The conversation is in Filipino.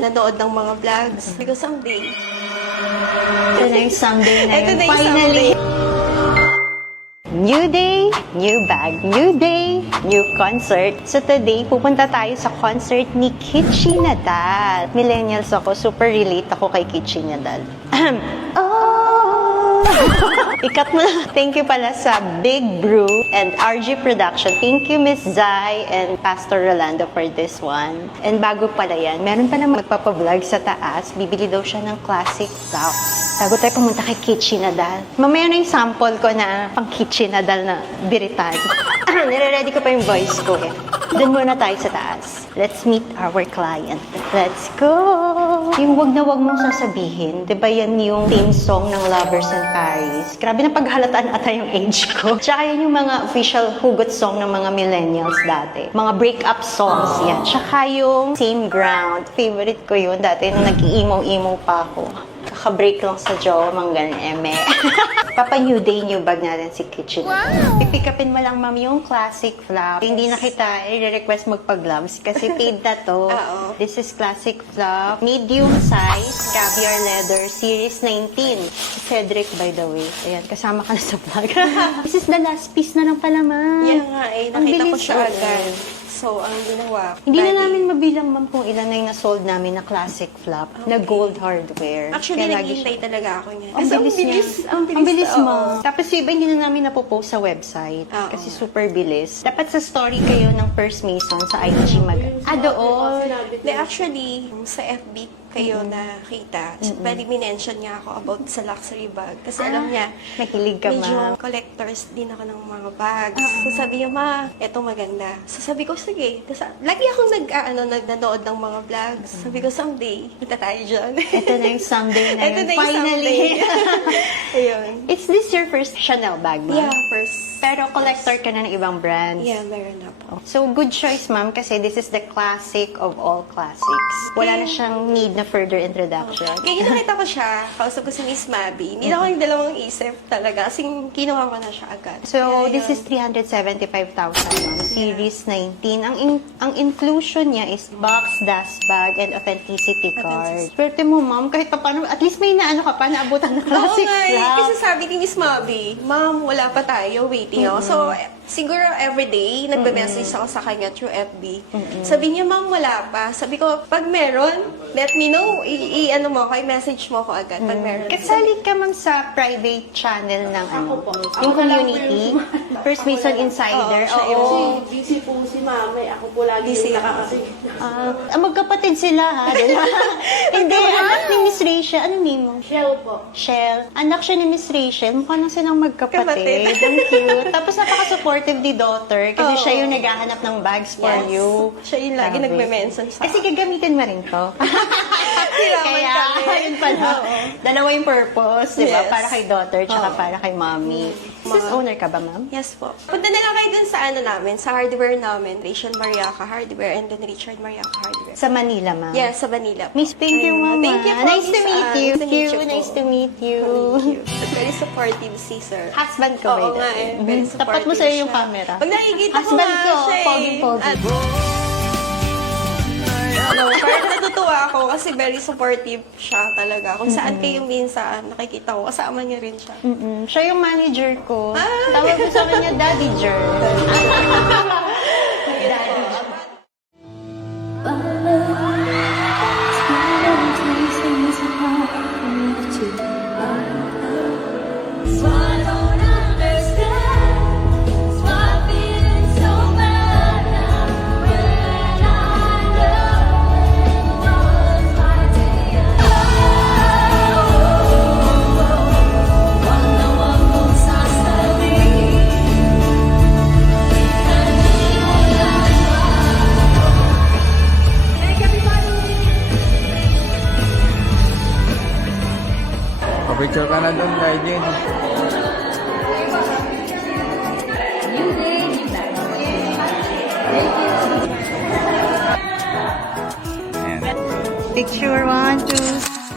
nanood ng mga vlogs. Because someday. Ito na yung someday na Ito yun. na yung Finally. New day, new bag. New day, new concert. So today, pupunta tayo sa concert ni Kitchi Nadal. Millennials ako, super relate ako kay Kitchi Nadal. Ikat mo lang. Thank you pala sa Big Brew and RG Production. Thank you, Miss Zai and Pastor Rolando for this one. And bago pala yan, meron pa na magpapablog sa taas. Bibili daw siya ng classic flap. Bago tayo pumunta kay Kitchi Nadal. Mamaya na yung sample ko na pang Kitchi Nadal na biritan. Nire-ready ko pa yung voice ko eh. Doon muna tayo sa taas. Let's meet our client. Let's go! Yung wag na wag mong sasabihin, di ba yan yung theme song ng Lovers in Paris? Grabe na paghalataan ata yung age ko. Tsaka yan yung mga official hugot song ng mga millennials dati. Mga break-up songs yan. Tsaka yung Same Ground. Favorite ko yun dati nung nag-emo-emo pa ako. Kaka-break lang sa jaw, manggan eme. Papa New Day, new bag natin si Kitchen. Wow! Pipick upin mo lang, ma'am, yung classic flap. Hindi na kita i-request magpa-gloves kasi paid na to. This is classic flap. Medium size, caviar leather, series 19. Si Cedric, by the way. Ayan, kasama ka na sa vlog. This is the last piece na lang pala, ma'am. Yan nga eh. Ang Nakita ko bilis, siya oo. agad. So, ang ginawa ko. Hindi na namin mabilang, ma'am, kung ilan na yung na-sold namin na classic flap na gold hardware. Actually, Kaya lagi naghihintay talaga ako niyan. Ang bilis niya. Ang bilis oo. mo. Tapos yung iba hindi na namin napopost sa website. Oo. Kasi super bilis. Dapat sa story kayo ng First Mason sa IG mag... doon. Hindi, actually, sa FB kayo nakita. Bali, minention niya ako about sa luxury bag. Kasi alam niya, Mahilig ka, medyo ma'am. collectors din ako ng mga bags. So sabi niya, ma, eto maganda. So sabi ko, sige. Kasi lagi akong nanonood ng mga vlogs. Sabi ko, someday, punta tayo dyan. Ito na yung someday na Ito yun. na yung Finally. Ayun. Is this your first Chanel bag, ma'am? Yeah, first. Pero collector ka na ng ibang brands. Yeah, meron na po. So, good choice, ma'am, kasi this is the classic of all classics. Wala na siyang need na further introduction. Kaya nakita ko siya, kausap ko si Miss Mabi. Hindi na ako yung dalawang isip talaga. Kasi kinuha ko na siya agad. So, Kaya this yun. is 375,000, ma'am. Series 19. Ang inclusion niya is box, dust bag, and authenticity card. Swerte mo, ma'am, kahit pa paano, at least may naano ka pa, naabutan na classic Oo nga eh. flap. Kasi sabi ni Miss Mabi, Ma'am, wala pa tayo, waiting ako. So, siguro everyday, nagbe-message ako sa kanya through FB. Sabi niya, Ma'am, wala pa. Sabi ko, pag meron, let me know. I-ano mo ako, i-message mo ako agad pag meron. Kasali ka, ma'am, sa private channel ng ano, yung community, First Mason Insider. Oo, siya Oo. Busy po si mama. Ako po lagi Busy yung ako. nakakasig. Magkapatid sila, ha? Diba? Hindi, anak ni Miss Rachel. Anong name mo? Shell po. Shell. Anak siya ni Miss Rachel. Mukha lang silang magkapatid. Kapatid. Ang cute. Tapos napaka-supportive ni daughter kasi Oo. siya yung naghahanap ng bags for Yes. you. Siya yung lagi Grabe. nagme-mention sa Kasi gagamitin mo rin to. Kailangan Kaya, kami. yun pala. Dalawa yung purpose, di ba? Yes. Para kay daughter, tsaka Oo. para kay mommy. Sis, owner ka ba, ma'am? Yes po. Punta na lang kayo dun sa ano namin, sa hardware namin, Rachel Mariaca Hardware and then Richard Mariaca Hardware. Sa Manila, ma'am? Yes, sa Manila. Miss, thank you, mama. Thank you po, Nice to Miss meet Ann. you. Nice to meet you po. Nice to meet you. Thank you. Very supportive si sir. Husband ko, Oo by the nga way. eh. Very Tapat mo supportive sa'yo yung siya. camera. Pag nakikita ko Husband nga ko, siya eh. pogi-pogi. At, parang natutuwa ako kasi very supportive siya talaga. Kung saan kayo minsan nakikita ko, kasama niya rin siya. Siya yung manager ko. Ah. Tawag ko sa kanya, Daddy Jer. Picture ka na doon, Guardian. Picture 1, 2,